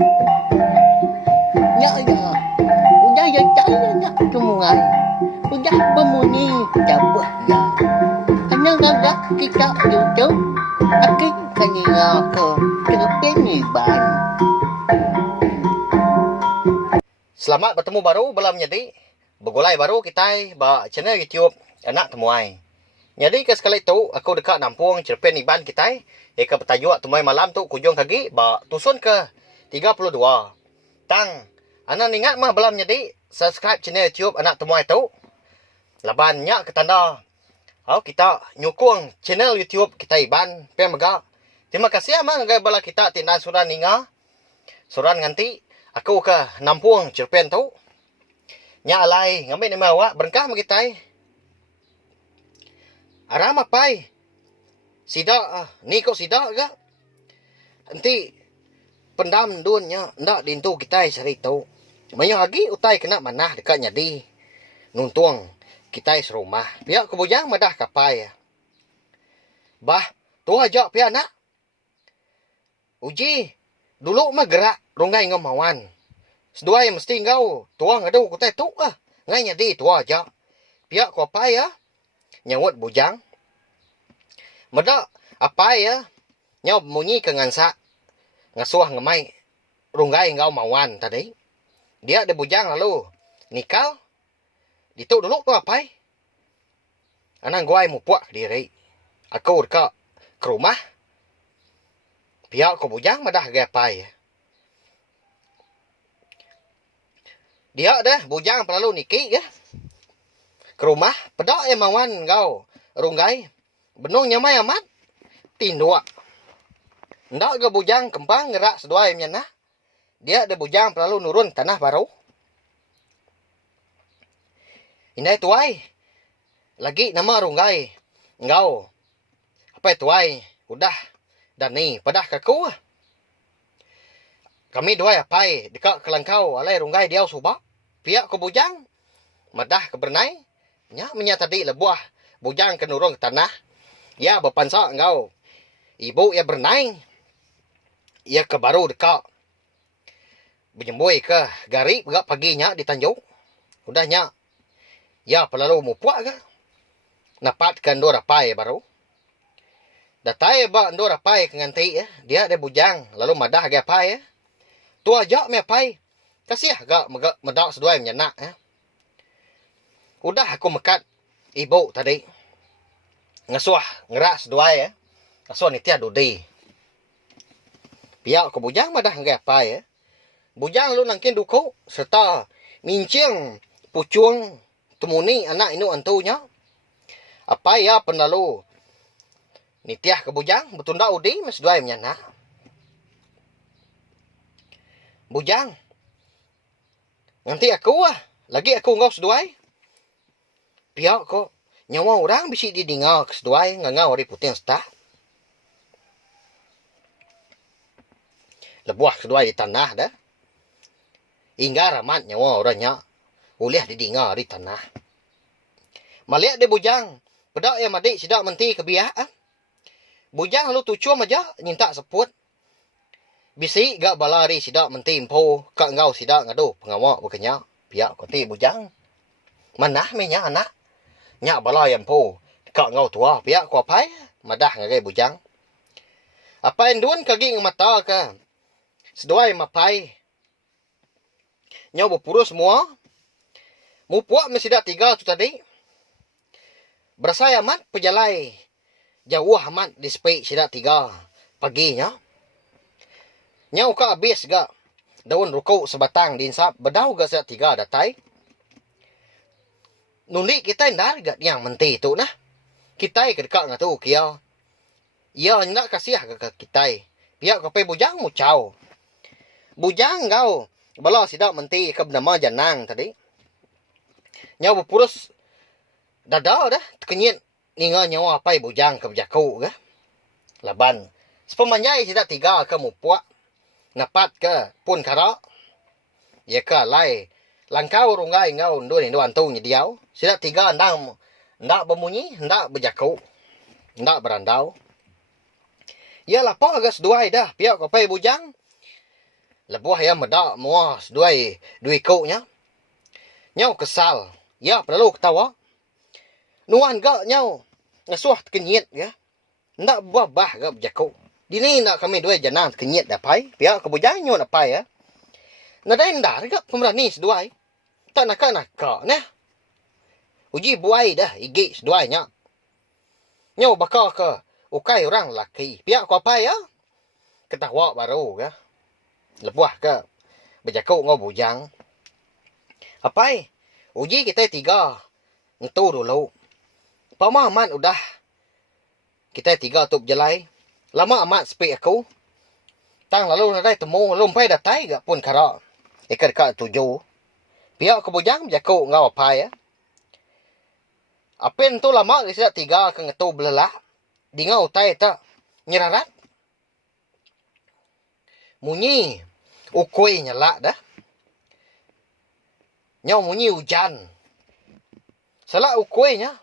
Ya ya. Udah ya saya nak semua. Udah pemuni cabut ya. Hanya agak kita YouTube. Akin kanina ke terpeniban. Selamat bertemu baru belam jadi begulai baru kita ba channel YouTube anak temuai. Jadi ke sekali tu aku dekat nampung cerpen iban kita ke petajuk temuai malam tu kujung kaki ba tusun ke 32. Tang anak ingat mah belam jadi subscribe channel YouTube anak temuai tu. Labannya ke tanda kita nyukung channel YouTube kita iban pe mega. Terima kasih amang gay bala kita tinda suran ninga. Suran nganti aku ke nampung cerpen tu. Nya alai ngambil ni mawa berkah magitai. Aram apai? Sida ni kok sida ga? Nanti pendam dunya ndak dintu kita sari tu. Mayo lagi utai kena manah dekat nyadi. Nuntuang kita serumah. Pihak kebujang madah kapai. Bah, tu aja pihak nak. Uji, dulu mah gerak rungai ngomawan. Sedua yang mesti engkau tuang aduh kutai tu ngai nyadi tu aja. Pihak kapai ya. Nyawut bujang. Meda apa ya? Nyaw munyi ke ngansa. Ngasuah ngemai rungai engkau mawan tadi. Dia ada bujang lalu nikal. Ditu dulu tu apa? Anang guai mu puak diri. Aku dekat ke rumah. Pihak ko bujang madah gaya apa ya? Dia dah bujang perlu niki ya. Ke rumah pedak yang mawan engkau rungai. Benung nyamai amat. Tindua. Ndak ke bujang kempang gerak sedua yang nyana. Dia ada bujang perlu nurun tanah baru. Indai tuai. Lagi nama rungai. Engkau. Apa tuai? Udah. Dan ni padah kaku. Kami dua apai dekat kelangkau alai rungai dia subak. Pihak ke bujang. Madah ke bernai. Nya menyatadi lebuah. Bujang ke nurung ke tanah. Ya berpansak engkau. Ibu ya bernai. Ya ke baru dekat. Menyembui ke gari pegak paginya di Tanjung. Udahnya. Ya pelalu mu puak ke. Napatkan dua rapai baru. Datai ba dua rapai ke nganti ya. Dia ada bujang. Lalu madah ke apai ya. Tu aja me apai. Kasih agak medak sedua yang nyenak ya. Udah aku mekat ibu tadi. Ngasuah ngerak sedua ya. Ngasuah nitia dudi. Pihak ke bujang madah ke apai ya. Bujang lu nangkin duku. Serta mincing pucung temuni anak inu antunya. Apa ya penalu nitiah ke bujang betunda udi mas dua yang nyana. Bujang. Nanti aku lagi aku ngau seduai. Pihak kok nyawa orang bisi didingau ke seduai ngangau di puting setah. Lebuah seduai di tanah dah. Hingga ramat nyawa orangnya ulih didingau di tanah. Maliak dia bujang. Pedak yang madik sidak menti kebiak. Bujang lu tucum aja nyintak seput. Bisi gak balari sidak menti impo. Kak ngau sidak ngadu pengawak bukannya. Pihak koti bujang. Manah menya anak. Nyak balai impo. Kak ngau tua. Pihak ko apai. Madah ngagai bujang. Apa yang duan kagi ngemata ke. Seduai mapai. Nyaw berpurus semua. Mupuak mesidak 3 tu tadi. Berasa amat pejalai. Jauh amat di sepi sidak 3 paginya. Nyau ka habis ga. Daun ruko sebatang diinsap. Bedau ga sidak 3 datai. Nuli kita indar ga yang menti tu nah. Kita ke dekat nga tu kia. Ia ndak kasih ke kita. Pihak kape bujang mucau. Bujang kau. Bala sidak menti ke bernama janang tadi. Nyau berpurus dada dah kenyit ninga nyawa apai bujang ke bejaku ke. Laban. Sepemanyai sidak 3 ke mupuak. Napat ke pun kara. Ya ke lai. Langkau rungai ngau ndu ni antu nyediau. Sidak 3 ndak bemunyi, ndak bejaku. Ndak berandau. Ya lapor agak seduai dah. Pihak apai bujang. Lebuh ya medak muas dua ikutnya. Nyau kesal. Ya perlu ketawa. Nuan gak nyau. Ngasuh kenyit ya. Ndak buah bah gak berjakuk. Dini ndak kami dua janang kenyit dapai. Pihak kebujang nyau dapai ya. Nadai ndar gak pemberani seduai. Tak nak nah. Uji buai dah igi seduainya. Nyau bakal ke ukai orang laki. Pihak ku apa ya? Ketawa baru ke. Lebuah ke. Berjakuk ngau bujang. Apa? Uji kita 3. Ngetu dulu. Pama amat udah. Kita 3 tup jelai. Lama amat sepi aku. Tang lalu nadai temu. Lumpai datai gak pun karak. Ikat 7. Pihak ke bujang berjakuk ngau apa ya? Apin tu lama kita 3 ke ngetu belelah. Di ngau utai tak. Nyerarat. Munyi. Ukui nyelak dah. Nyau munyi hujan. Salah ukuinya.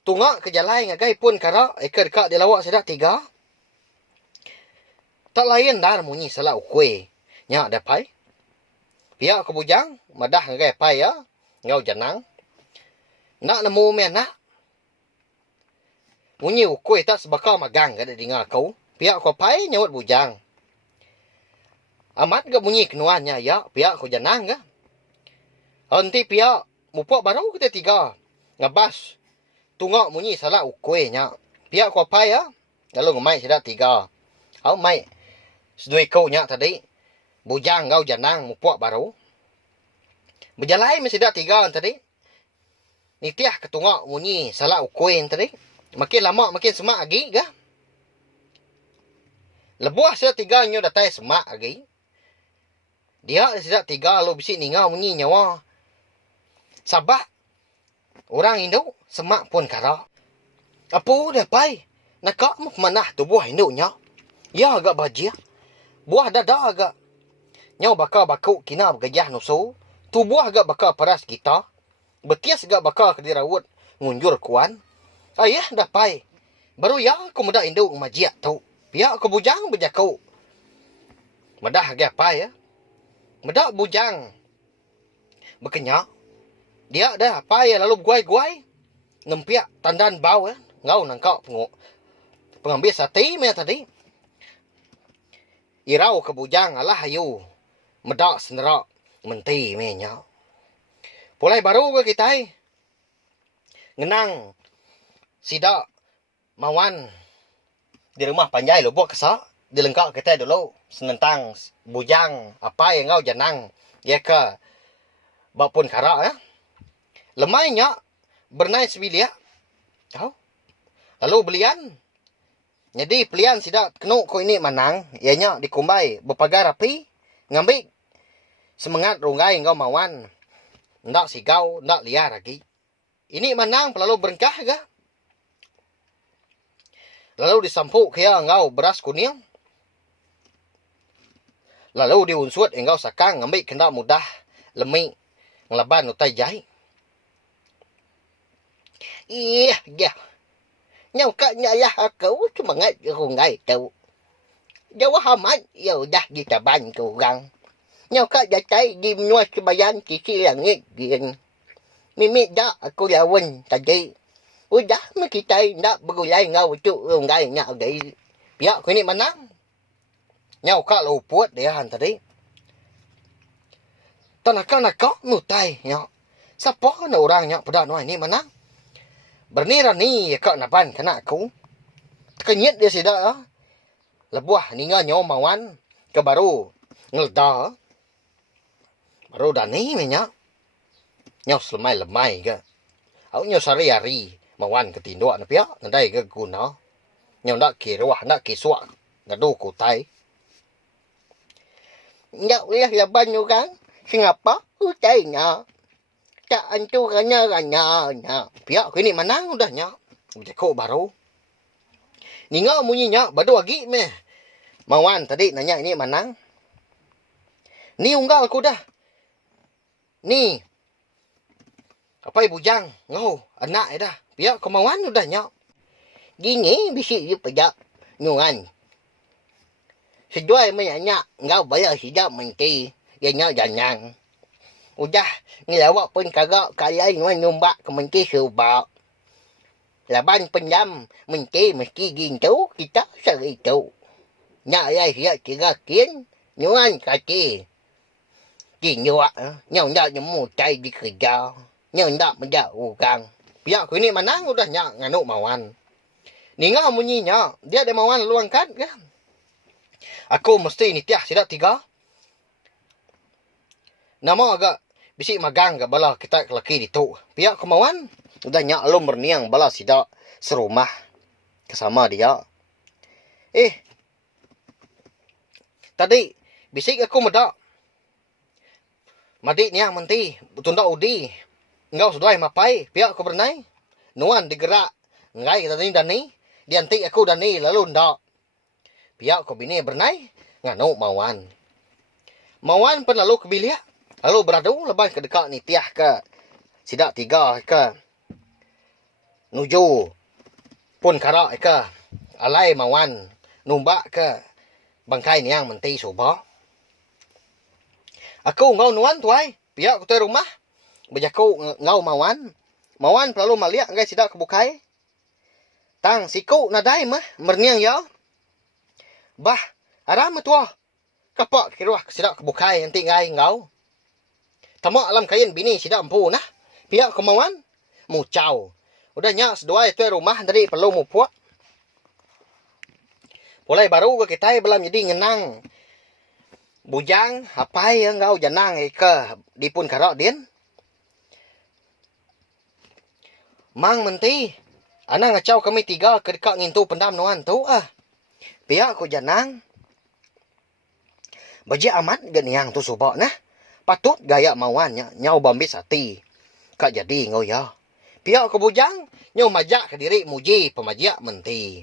Tungak ke jalai ngagai pun karak. Dekat di lawak sedak 3. Tak lain dar munyi salah ukui. Nyak dapai. Pihak ke bujang. Madah ngagai pai ya. Ngau janang. Nak nemu menak. Munyi ukui tak sebakal magang kada dengar kau. Pihak ke pai nyawat bujang. Amat gak bunyi kenuannya ya. Pihak ke janang ke. Nanti pihak mupuk baru kita 3. Ngabas. Tungak munyi salah ukuinya. Pihak ku apa ya? Lalu ngemai sedak 3. Au mai. Sedui kau nya tadi. Bujang ngau janang mupuk baru. Berjalai masih sedak 3 tadi. Nitiah ketungak munyi salah ukuin tadi. Makin lama makin semak lagi ke. Lebuah sedak 3 nyo datai semak lagi. Dia sedak 3 lo bisik ningau munyi nyawa. Sabah. Orang Indo semak pun karak. Apa dah pai? Nakak mu manah tu buah Indonya. Ya agak bajia. Buah dada agak. Nyau bakal bakuk kina bergajah nusu. Tu buah agak bakal peras kita. Betias agak bakal kedirawut ngunjur kuan. Ayah dah pai. Baru ya aku muda Indo majia tu. Pihak aku bujang berjakau. Medah agak pai ya. Medak bujang. Berkenyak. Dia dah apa ya lalu guai-guai. Ngempiak tandan bau ya. Ngau nangkau pengambil sate me tadi. Irau ke bujang alah hayu. Medak senerak menti me nya. Pulai baru ke kita. Ngenang sidak mawan di rumah panjai lo buat kesak. Dilengkap kita dulu. Senentang bujang apa yang ngau janang. Ya ke bapun karak ya. Lemainya bernai sebilia. Tahu? Lalu belian. Jadi pelian sidak kenu ko ini manang. Ianya dikumbai berpagar api. Ngambil semangat runggai ngau mawan. Ndak sigau, ndak liar lagi. Ini manang lalu berengkah ga. Lalu disampuk kaya ngau beras kuning. Lalu diunsut engau sakang ngambil kena mudah. Lemik ngelaban utai jahit. Iya, ya. Nyau kak nyayah aku cuma ngat rungai tu. Jawah amat, ya udah ditaban ke orang. Nyau kak jatai di menuas kebayan kisi langit gin. Mimik dah aku lawan tadi. Udah kita nak berulai ngau tu rungai nak dari. Pihak ku ni menang. Nyau kak luput dia han tadi. Tanaka-naka nutai nya. Siapa na orangnya pada nuai ni menang? Berni-rani kak napan kena aku. Kenyit dia sidak ah. Lebuah ninga nyo mawan ke baru ngelda. Baru dani menya. Nyo selemai-lemai ke. Au nyo sari-ari mawan ke tinduk na pia nadai ke guna. Nyo ndak kiruah ndak kisua ngadu kutai. Ndak ulah laban orang. Singapa utainya. Tak antu ranya. Pihak ku ni menang udahnya. Berjakuk baru. Ninga munyinya badu lagi meh. Mawan tadi nanya ini menang. Ni unggal ku dah. Ni. Apa ibu jang? Ngau anak dah. Pihak ku mawan udahnya. Gini bisik je pejak nyungan. Sejuai menyanyak ngau bayar hidup menti. Ianya janang. Udah ngelawak pun kagak kaya nyumbak ke menti subak. Laban pendam menti mesti gintu kita seritu. Nyak ya siap kira kin nyuan kaki. Kinyuak nyau ndak nyemu cai di kerja. Nyau ndak mendak urang. Pihak ku ini menang udah nyak nganuk mawan. Ninga munyinya dia ada mawan luangkan kan. Aku mesti ni tiah sidak 3. Nama agak bisik magang ke bala kita lelaki ditu. Pihak kemauan udah nyak lu berniang bala sidak serumah kesama dia. Tadi bisik aku medak. Madik niang menti betunda udi. Engkau sudah mapai pihak aku bernai. Nuan digerak ngai tadi dani. Dianti aku dani lalu ndak. Pihak aku bini bernai nganu mawan. Mawan pun lalu kebiliak. Lalu beradu lepas ke dekat ni tiah ke sidak 3 ke nuju pun karak ke alai mawan numbak ke bangkai niang menti subah. Aku ngau nuan tuai pihak ku tu rumah bejaku ngau mawan. Mawan perlu maliak ngai sidak kebukai. Tang siku nadai mah merniang ya. Bah aram tua. Kapak kiruah sidak kebukai nanti ngai ngau. Tamak alam kain bini sidak empu nah. Pihak kemauan mucau. Udah nyak sedua itu rumah tadi perlu mupuak. Mulai baru ke kita belum jadi ngenang. Bujang apa yang ngau janang ke dipun karak din. Mang menti. Ana ngacau kami 3 ke dekat ngintu pendam nuan tu Pihak ku janang. Baji amat ganiang tu subak nah. Patut gaya mawannya nyau bambis hati. Kak jadi ngau ya. Pihak ku bujang nyau majak ke diri muji pemajak menti.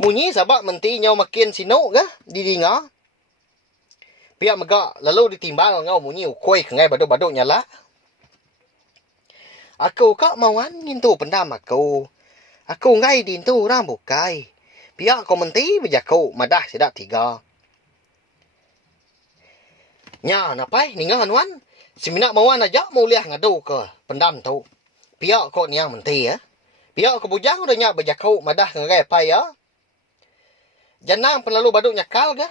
Munyi sabak menti nyau makin sinuk ke di dinga. Pihak megak lalu ditimbal ngau munyi ukoi ke ngai baduk-baduk nyala. Aku kak mawan ngintu pendam aku. Aku ngai dintu orang bukai. Pihak ku menti bejaku madah sidak 3. Nya napai ninga nuan. Seminak mawan aja mau liah ngadu ke pendam tu. Pihak kok niang menti ya. Pihak ku bujang udah nyak bejaku madah ngai pai ya. Janang penlalu baduk nyakal ga.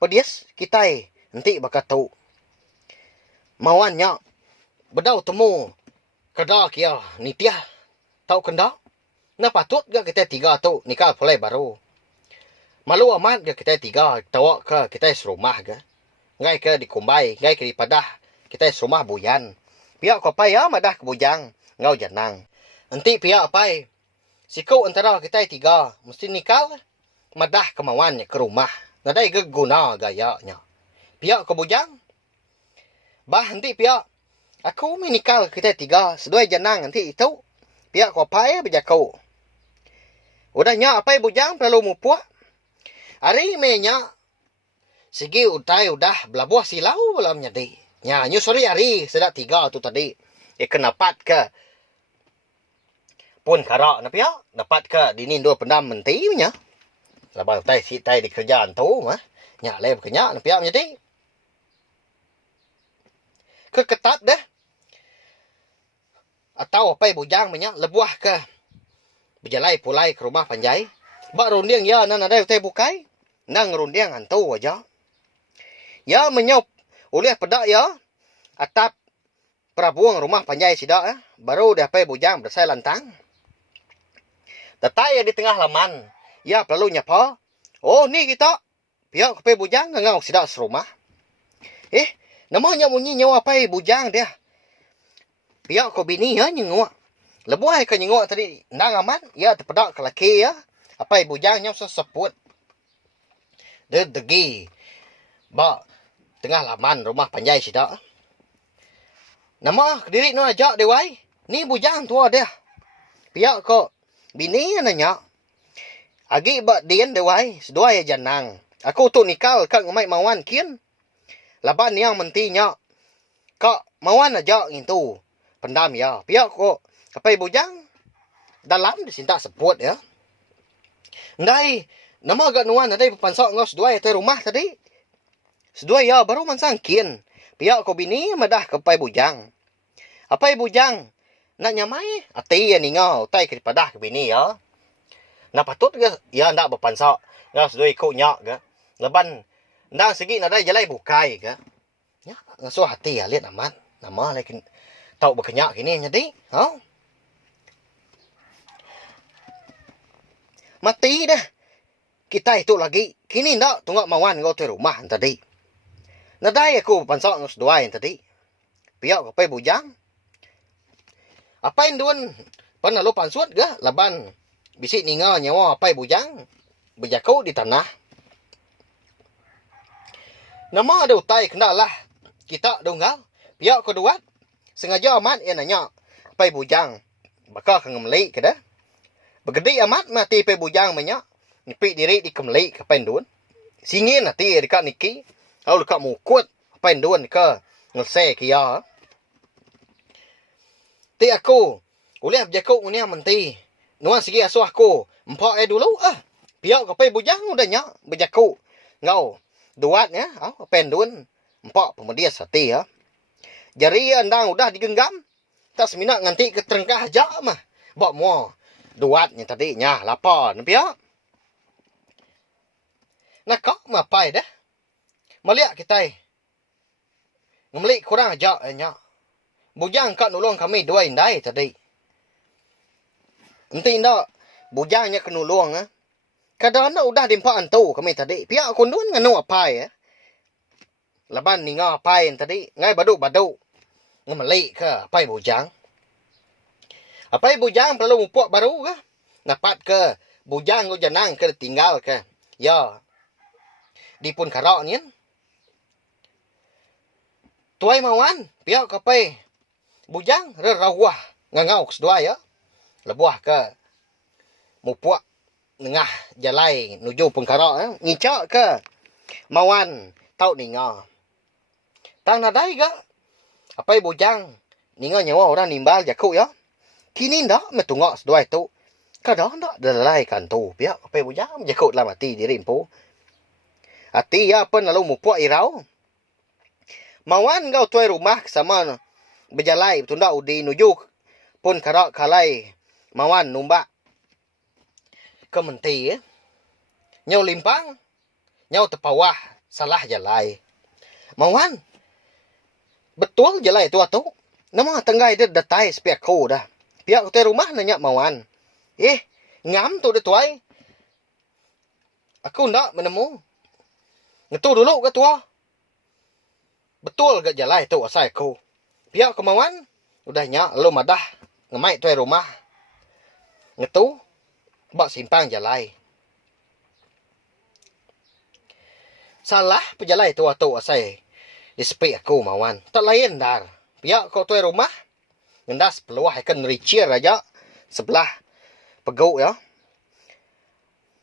Pedias kita nanti bakat tu. Mawan nyak bedau temu kedak ya nitiah tau kendak. Nah patut ga kita 3 tu nikah mulai baru. Malu amat ke kita 3 tawa ke kita serumah ke. Ngai ke dikumbai, ngai ke dipadah kita serumah buyan. Pihak ko pai ya madah ke bujang ngau janang. Nanti pihak pai siku antara kita 3 mesti nikah madah kemauannya ke rumah. Nadai ke guna gayanya. Pihak ko bujang. Bah nanti pihak aku menikah kita 3 sedua janang nanti itu. Pihak ko pai bejaku. Udah nyak apa bujang perlu mupuak. Hari menya segi utai udah belabuah silau belum jadi. Nya nyusuri hari sedak 3 tu tadi. Kenapat ke pun karak na pia dapat ke dini 2 pendam menti nya. Labang tai si tai di kerjaan tu mah. Nya le kenyak na pia jadi. Keketat dah. Atau apa bujang menya lebuah ke berjalai pulai ke rumah panjai. Bak rundiang ya nan ada utai bukai. Nang rundiang antu aja. Ya menyop oleh pedak ya. Atap perabuang rumah panjai sidak baru dah pai bujang bersai lantang. Tetai di tengah laman. Ya perlu nyapa. Oh ni kita. Pihak pai bujang ngau sidak serumah. Namanya munyi nyawa pai bujang dia. Pihak ko bini ya nyengua. Lebuai ke nyengua tadi nang aman ya terpedak ke laki ya. Apa bujang nyau seseput. Degi. Ba tengah laman rumah panjai sidak. Nama diri nu ajak dewai. Ni bujang tua dia. Pihak ko bini nanya. Agi ba dian dewai sedua ya janang. Aku tu nikah kak ngamai mawan kian. Laban yang mentinya. Kak mawan ajak ngintu. Pendam ya. Pihak ko apa bujang dalam disinta seput ya. Ndai Nama agak nuan ada pansok ngau seduai tu rumah tadi. Seduai ya baru man sangkin. Pihak ko bini madah ke pai bujang. Apai bujang nak nyamai ati ya ni ngau tai ke padah ke bini ya. Na patut ke ya ndak berpansok. Ngau seduai ko nyak ke. Leban ndang segi nadai jalai bukai ke. Ya, so hati ya lihat amat. Nama lagi tau berkenyak kini jadi. Ha? Mati dah. Kita itu lagi. Kini ndak tunggak mawan ngau tu rumah tadi. Nadai aku pansok ngau seduai tadi. Pihak ko pai bujang. Apa yang duan pernah lo pansuat ke laban bisik ninga nyawa apai bujang berjakau di tanah. Nama ada utai kendalah kita donggal pihak kedua sengaja amat ia nanya apai bujang bakal kengemeli ke dah. Begede amat mati apai bujang banyak nipi diri di kemeli ke apai duan. Singin nanti dekat niki au dekat mukut apai duan ke ngelse kia. Ti aku uleh berjakuk ni menti. Nuan segi asuh aku. Empak dulu Pihak kapai bujang udah nyak berjakuk. Ngau. Duat ya. Pendun. Empak pemedia sati ya. Jari andang udah digenggam. Tak seminat nganti ke terengkah aja mah. Bak mua. Duatnya tadi nya lapar. Pihak. Nak kau mapai dah. Maliak kita. Ngemelik kurang aja nyak. Bujang kat nulung kami dua indai tadi. Enti ndak bujangnya ke nulung Kadang ndak udah dimpak antu kami tadi. Pihak kundun nganu apai Laban ninga apai tadi ngai badu-badu. Ngemelik ke apai bujang. Apai bujang perlu mupuk baru ke? Napat ke bujang ko janang ke tinggal ke. Ya. Di pun karak ni. Tuai mawan pihak kapai bujang rerawah ngangau kedua ya. Lebuah ke mupuak nengah jalai nuju pengkarak ngicak ke mawan tau ninga. Tang nadai ke apai bujang ninga nyawa orang nimbal jakuk ya. Kini ndak metungak sedua itu. Kadang ndak dalai kan tu pihak apai bujang jakuk lah mati diri empu. Ati ya pen lalu mupuak irau. Mawan kau tuai rumah sama berjalai tunda udi nuju pun karak kalai mawan numbak ke menti nyau limpang nyau tepawah salah jalai mawan betul jalai tu atu nama tenggai dia datai sepiak ku dah pihak tu rumah nanya mawan ngam tu dia tuai aku ndak menemu ngetu dulu ke tua betul ke jalai tu asai ku pihak kemauan udah nyak lu madah ngemai tuai rumah ngetu bak simpang jalai salah pejalai tu atu asai disepi aku mawan tak lain dar pihak kau tuai rumah ngendas peluah ikan ricir aja sebelah peguk ya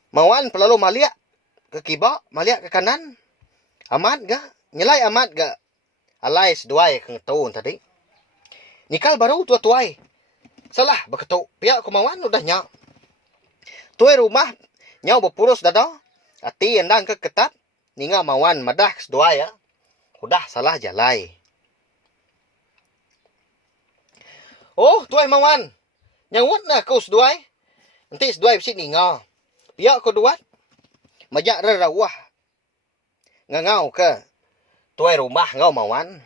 mawan pelalu maliak ke kibak maliak ke kanan amat ga nyelai amat ga alai seduai ke ngetun tadi. Nikal baru tua tuai. Salah beketuk. Pihak kemauan udah nyak. Tuai rumah nyau berpurus dada. Ati endang ke ketat. Ninga mawan madah seduai ya. Udah salah jalai. Oh tuai mawan. Nyawut na kau seduai. Nanti seduai besit ninga. Pihak kau duat. Majak rerawah. Ngangau ke. Tuai rumah ngau mawan.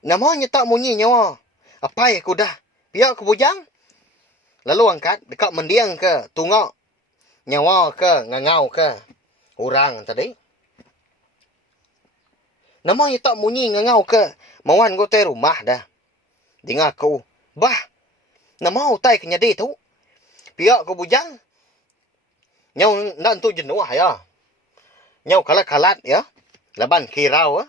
Namanya tak munyi nyawa. Apa ya kuda? Pihak ke bujang. Lalu angkat dekat mendiang ke tungak. Nyawa ke ngangau ke. Orang tadi. Namanya tak munyi ngangau ke. Mawan go tuai rumah dah. Dengar aku. Bah. Nama utai kenyadi tu. Pihak ke bujang. Nyau nak tu jenuh ya. Nyau kalat-kalat ya. Laban kirau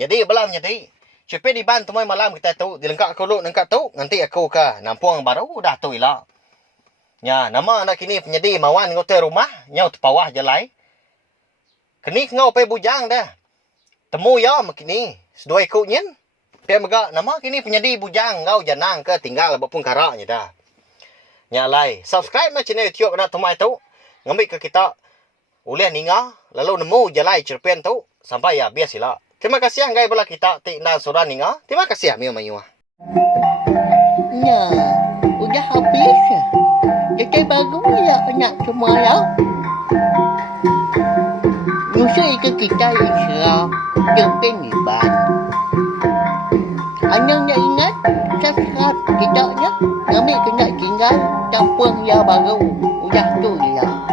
Jadi belam jadi. Cepat di ban temui malam kita tu. Dilengkap aku lu nengkap tu. Nanti aku ke nampung baru dah tu ilah. Ya, nama anak kini penyedi mawan ngotai rumah. Nyau tepawah jalai. Kini ngau pe bujang dah. Temu ya makini. Sedua ikut nyen. Pia megak nama kini penyedi bujang ngau janang ke tinggal apapun karaknya dah. Nyalai. Subscribe na channel YouTube nak temui tu. ngambil ke kita uliah ninga lalu nemu jalai cerpen tu sampai ya bias sila. Terima kasih anggai bala kita tinggal surah ninga. Terima kasih Miu Mayu. Ya, udah habis. Jadi bagus ya anak semua ya. Musuh ke kita Isra cerpen Iban. Anang nak ingat subscribe kita ya. Kami kena tinggal campur ya baru. Udah tu ya.